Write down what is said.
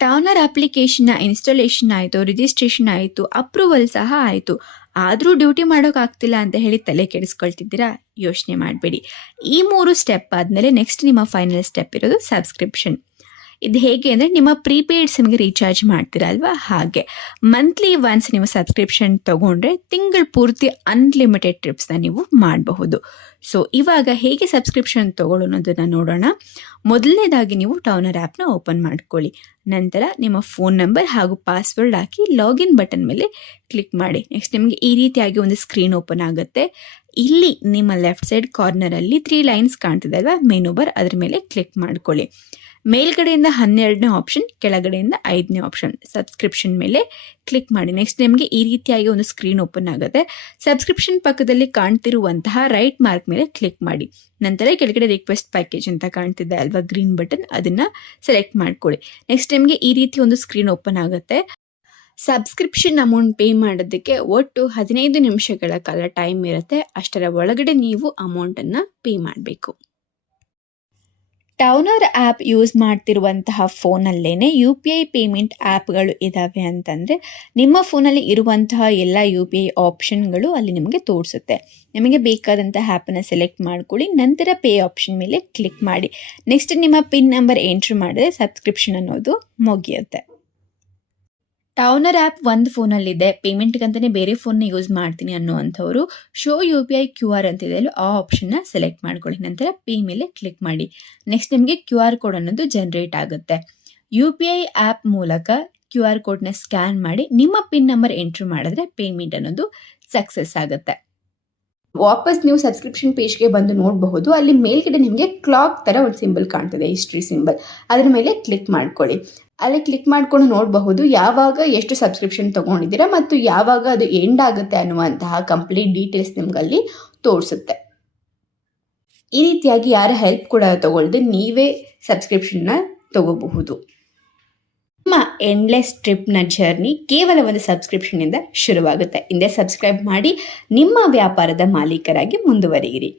ಟೌನರ್ ಅಪ್ಲಿಕೇಶನ್ನ ಇನ್ಸ್ಟಾಲೇಷನ್ ಆಯಿತು, ರಿಜಿಸ್ಟ್ರೇಷನ್ ಆಯಿತು, ಅಪ್ರೂವಲ್ ಸಹ ಆಯಿತು. ಆದರೂ ಡ್ಯೂಟಿ ಮಾಡೋಕ್ಕಾಗ್ತಿಲ್ಲ ಅಂತ ಹೇಳಿ ತಲೆ ಕೆಡಿಸ್ಕೊಳ್ತಿದ್ದೀರಾ? ಯೋಚನೆ ಮಾಡಬೇಡಿ. ಈ 3 ಸ್ಟೆಪ್ ಆದಮೇಲೆ ನೆಕ್ಸ್ಟ್ ನಿಮ್ಮ ಫೈನಲ್ ಸ್ಟೆಪ್ ಇರೋದು ಸಬ್ಸ್ಕ್ರಿಪ್ಷನ್. ಇದು ಹೇಗೆ ಅಂದರೆ, ನಿಮ್ಮ ಪ್ರೀಪೇಯ್ಡ್ ಸಿಮ್ಗೆ ರೀಚಾರ್ಜ್ ಮಾಡ್ತೀರಾ ಅಲ್ವಾ, ಹಾಗೆ ಮಂತ್ಲಿ ಒನ್ಸ್ ನೀವು ಸಬ್ಸ್ಕ್ರಿಪ್ಷನ್ ತೊಗೊಂಡ್ರೆ ತಿಂಗಳ ಪೂರ್ತಿ ಅನ್ಲಿಮಿಟೆಡ್ ಟ್ರಿಪ್ಸ್ನ ನೀವು ಮಾಡಬಹುದು. ಸೊ ಇವಾಗ ಹೇಗೆ ಸಬ್ಸ್ಕ್ರಿಪ್ಷನ್ ತೊಗೊಳ್ಳೋದನ್ನು ನೋಡೋಣ. ಮೊದಲನೇದಾಗಿ ನೀವು ಟೌನರ್ ಆ್ಯಪ್ನ ಓಪನ್ ಮಾಡ್ಕೊಳ್ಳಿ. ನಂತರ ನಿಮ್ಮ ಫೋನ್ ನಂಬರ್ ಹಾಗೂ ಪಾಸ್ವರ್ಡ್ ಹಾಕಿ ಲಾಗಿನ್ ಬಟನ್ ಮೇಲೆ ಕ್ಲಿಕ್ ಮಾಡಿ. ನೆಕ್ಸ್ಟ್ ನಿಮಗೆ ಈ ರೀತಿಯಾಗಿ ಒಂದು ಸ್ಕ್ರೀನ್ ಓಪನ್ ಆಗುತ್ತೆ. ಇಲ್ಲಿ ನಿಮ್ಮ ಲೆಫ್ಟ್ ಸೈಡ್ ಕಾರ್ನರಲ್ಲಿ 3 ಲೈನ್ಸ್ ಕಾಣ್ತಿದೆ ಅಲ್ವಾ, ಮೆನು ಬಾರ್, ಅದ್ರ ಮೇಲೆ ಕ್ಲಿಕ್ ಮಾಡ್ಕೊಳ್ಳಿ. ಮೇಲ್ಗಡೆಯಿಂದ 12ನೇ ಆಪ್ಷನ್, ಕೆಳಗಡೆಯಿಂದ 5ನೇ ಆಪ್ಷನ್ ಸಬ್ಸ್ಕ್ರಿಪ್ಷನ್ ಮೇಲೆ ಕ್ಲಿಕ್ ಮಾಡಿ. ನೆಕ್ಸ್ಟ್ ನಿಮಗೆ ಈ ರೀತಿಯಾಗಿ ಒಂದು ಸ್ಕ್ರೀನ್ ಓಪನ್ ಆಗುತ್ತೆ. ಸಬ್ಸ್ಕ್ರಿಪ್ಷನ್ ಪಕ್ಕದಲ್ಲಿ ಕಾಣ್ತಿರುವಂತಹ ರೈಟ್ ಮಾರ್ಕ್ ಮೇಲೆ ಕ್ಲಿಕ್ ಮಾಡಿ. ನಂತರ ಕೆಳಗಡೆ ರಿಕ್ವೆಸ್ಟ್ ಪ್ಯಾಕೇಜ್ ಅಂತ ಕಾಣ್ತಿದೆ ಅಲ್ವಾ, ಗ್ರೀನ್ ಬಟನ್, ಅದನ್ನು ಸೆಲೆಕ್ಟ್ ಮಾಡ್ಕೊಳ್ಳಿ. ನೆಕ್ಸ್ಟ್ ನಿಮಗೆ ಈ ರೀತಿ ಒಂದು ಸ್ಕ್ರೀನ್ ಓಪನ್ ಆಗುತ್ತೆ. ಸಬ್ಸ್ಕ್ರಿಪ್ಷನ್ ಅಮೌಂಟ್ ಪೇ ಮಾಡೋದಕ್ಕೆ ಒಟ್ಟು 15 ನಿಮಿಷಗಳ ಕಾಲ ಟೈಮ್ ಇರುತ್ತೆ. ಅಷ್ಟರ ಒಳಗಡೆ ನೀವು ಅಮೌಂಟನ್ನು ಪೇ ಮಾಡಬೇಕು. ಟೌನರ್ ಆ್ಯಪ್ ಯೂಸ್ ಮಾಡ್ತಿರುವಂತಹ ಫೋನಲ್ಲೇನೆ UPI ಪೇಮೆಂಟ್ ಆ್ಯಪ್ಗಳು ಇದ್ದಾವೆ ಅಂತಂದರೆ ನಿಮ್ಮ ಫೋನಲ್ಲಿ ಇರುವಂತಹ ಎಲ್ಲ UPI ಆಪ್ಷನ್ಗಳು ಅಲ್ಲಿ ನಿಮಗೆ ತೋರಿಸುತ್ತೆ. ನಿಮಗೆ ಬೇಕಾದಂತಹ ಆ್ಯಪನ್ನು ಸೆಲೆಕ್ಟ್ ಮಾಡ್ಕೊಳ್ಳಿ. ನಂತರ ಪೇ ಆಪ್ಷನ್ ಮೇಲೆ ಕ್ಲಿಕ್ ಮಾಡಿ. ನೆಕ್ಸ್ಟ್ ನಿಮ್ಮ ಪಿನ್ ನಂಬರ್ ಎಂಟ್ರಿ ಮಾಡಿದ್ರೆ ಸಬ್ಸ್ಕ್ರಿಪ್ಷನ್ ಅನ್ನೋದು ಮುಗಿಯುತ್ತೆ. ಟೌನರ್ ಆ್ಯಪ್ ಒಂದು ಫೋನಲ್ಲಿದೆ, ಪೇಮೆಂಟ್ಗಂತಲೇ ಬೇರೆ ಫೋನ್ನ ಯೂಸ್ ಮಾಡ್ತೀನಿ ಅನ್ನೋವಂಥವ್ರು ಶೋ UPI QR ಅಂತಿದೆ ಅಲ್ಲ, ಆ ಆಪ್ಷನ್ನ ಸೆಲೆಕ್ಟ್ ಮಾಡ್ಕೊಳ್ಳಿ. ನಂತರ ಪೇ ಮೇಲೆ ಕ್ಲಿಕ್ ಮಾಡಿ. ನೆಕ್ಸ್ಟ್ ನಿಮಗೆ QR ಕೋಡ್ ಅನ್ನೋದು ಜನರೇಟ್ ಆಗುತ್ತೆ. UPI ಆ್ಯಪ್ ಮೂಲಕ QR ಕೋಡ್ನ ಸ್ಕ್ಯಾನ್ ಮಾಡಿ ನಿಮ್ಮ ಪಿನ್ ನಂಬರ್ ಎಂಟ್ರಿ ಮಾಡಿದ್ರೆ ಪೇಮೆಂಟ್ ಅನ್ನೋದು ಸಕ್ಸಸ್ ಆಗುತ್ತೆ. ವಾಪಸ್ ನೀವು ಸಬ್ಸ್ಕ್ರಿಪ್ಷನ್ ಪೇಜ್ಗೆ ಬಂದು ನೋಡಬಹುದು. ಅಲ್ಲಿ ಮೇಲ್ಗಡೆ ನಿಮಗೆ ಕ್ಲಾಕ್ ಥರ ಒಂದು ಸಿಂಬಲ್ ಕಾಣ್ತದೆ, ಹಿಸ್ಟ್ರಿ ಸಿಂಬಲ್, ಅದ್ರ ಮೇಲೆ ಕ್ಲಿಕ್ ಮಾಡ್ಕೊಳ್ಳಿ. ಅಲ್ಲಿ ಕ್ಲಿಕ್ ಮಾಡ್ಕೊಂಡು ನೋಡಬಹುದು ಯಾವಾಗ ಎಷ್ಟು ಸಬ್ಸ್ಕ್ರಿಪ್ಷನ್ ತೊಗೊಂಡಿದ್ದೀರಾ ಮತ್ತು ಯಾವಾಗ ಅದು ಎಂಡ್ ಆಗುತ್ತೆ ಅನ್ನುವಂತಹ ಕಂಪ್ಲೀಟ್ ಡೀಟೇಲ್ಸ್ ನಿಮ್ಗಲ್ಲಿ ತೋರಿಸುತ್ತೆ. ಈ ರೀತಿಯಾಗಿ ಯಾರ ಹೆಲ್ಪ್ ಕೂಡ ತಗೊಳ್ಳದೆ ನೀವೇ ಸಬ್ಸ್ಕ್ರಿಪ್ಷನ್ನ ತಗೋಬಹುದು. ನಿಮ್ಮ ಎಂಡ್ಲೆಸ್ ಟ್ರಿಪ್ನ ಜರ್ನಿ ಕೇವಲ ಒಂದು ಸಬ್ಸ್ಕ್ರಿಪ್ಷನ್ನಿಂದ ಶುರುವಾಗುತ್ತೆ. ಹಿಂದೆ ಸಬ್ಸ್ಕ್ರೈಬ್ ಮಾಡಿ ನಿಮ್ಮ ವ್ಯಾಪಾರದ ಮಾಲೀಕರಾಗಿ ಮುಂದುವರಿಯಿರಿ.